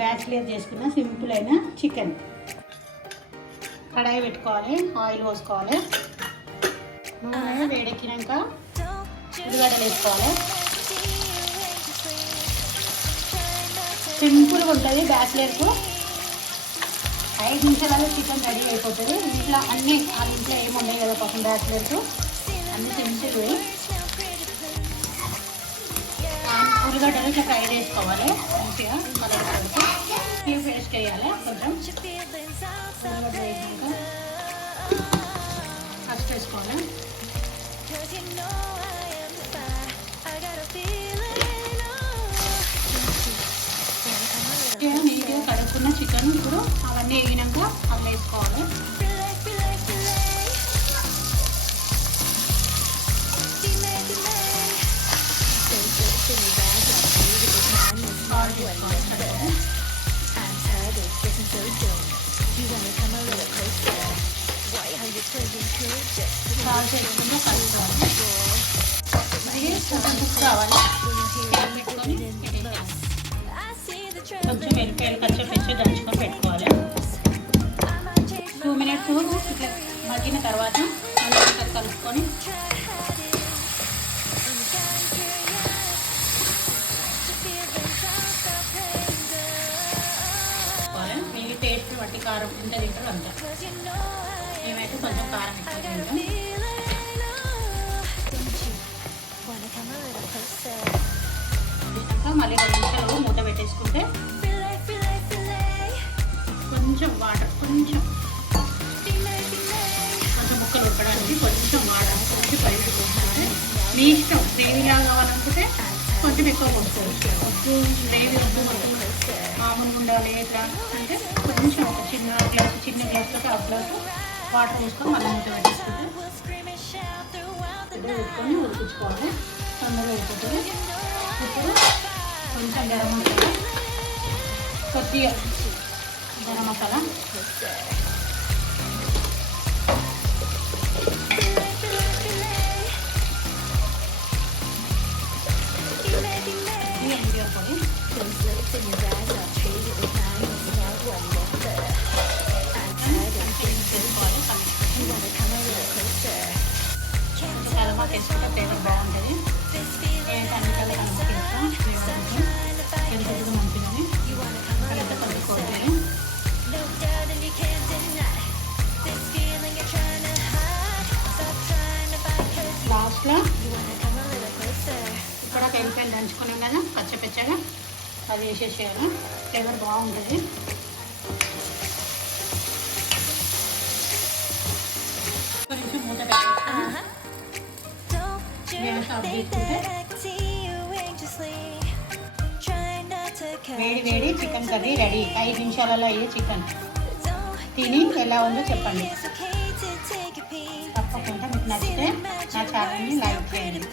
బ్యాచిలర్ చేసుకున్న సింపుల్ అయిన చికెన్. కడాయి పెట్టుకోవాలి, ఆయిల్ పోసుకోవాలి, నూనె వేడెక్కినాక ఉల్లిగడ్డలు వేసుకోవాలి. సింపుల్గా ఉంటుంది బ్యాచిలర్కు. 5 నిమిషాలలో చికెన్ రెడీ అయిపోతుంది. ఇంట్లో అన్నీ వాళ్ళ ఇంట్లో ఏమి ఉండవు కదా పాపం బ్యాచిలర్కు, అన్నీ సింపుల్. ఉల్లిగడ్డలు ఇట్లా ఫ్రై చేసుకోవాలి మంచిగా కలర్ పెడితే. ఇవి పేస్ట్ వేయాలి కొంచెం. ఉల్లిగడ్డ వేసినాక ఫస్ట్ వేసుకోవాలి. నీట్గా కడుక్కున్న చికెన్ ఇప్పుడు అవన్నీ వేగినాక అలా వేసుకోవాలి. సాల్ట్ వేసుకుంటే కలుపుకోవాలి. కావాలి పెట్టుకొని కొంచెం వెల్లిపాయలు కచ్చపెచ్చి దంచుకొని పెట్టుకోవాలి. 2 మినిట్స్ ఇట్లా మగ్గిన తర్వాత మళ్ళీ కలుపుకొని మీకు టేస్ట్ బట్టి కారం ఎంత తింటారు అంత. మేమైతే కొంచెం కారం ఎక్కువ తింటాం. మళ్ళీ 2 నిమిషాలు మూత పెట్టేసుకుంటే కొంచెం వాటర్, కొంచెం ముక్కలు ఉడకడానికి కొంచెం వాటర్, కొంచెం పైపు పోసుకోవాలి. మీ ఇష్టం, గ్రేవీలాగా కావాలనుకుంటే కొంచెం ఎక్కువ పోసుకోవచ్చు. వద్దు గ్రేవీ వద్దు మామూలుగా ఉండాలి ఇట్లా అంటే కొంచెం ఒక చిన్న గ్లాస్లో హాఫ్ గ్లాసు వాటర్ వేసుకొని మళ్ళీ మూత పెట్టేసుకుంటే పెట్టుకొని ఉడికించుకోవాలి. తొందరగా అయిపోతుంది. ఇప్పుడు కొంచెం గరం మసాలా, కొద్దిగా గరం మసాలా, మిరియాల పొడి, కలమాకు వేసుకుంటే ఫ్లేవర్ బాగుంటుంది. ఏంటి అన్ని కలర్ కలమాకు వేస్తాం హెల్త్గా మంచిదని. అయితే కొంచెం కొద్దిగా లాస్ట్లో ఇక్కడ వెల్లిపాయలు దంచుకున్నాం కదా పచ్చగా, అది వేసేసేయాలి. ఫ్లేవర్ బాగుంటుంది. కొంచెం మూత పెట్టేసుకొని గ్యాస్ ఆఫ్ చేసుకుంటే వేడి చికెన్ కర్రీ రెడీ. 5 నిమిషాలలో అయ్యే చికెన్. తిని ఎలా ఉందో చెప్పండి. తప్పకుండా మీకు నచ్చితే నా ఛానల్ని లైక్ చేయండి.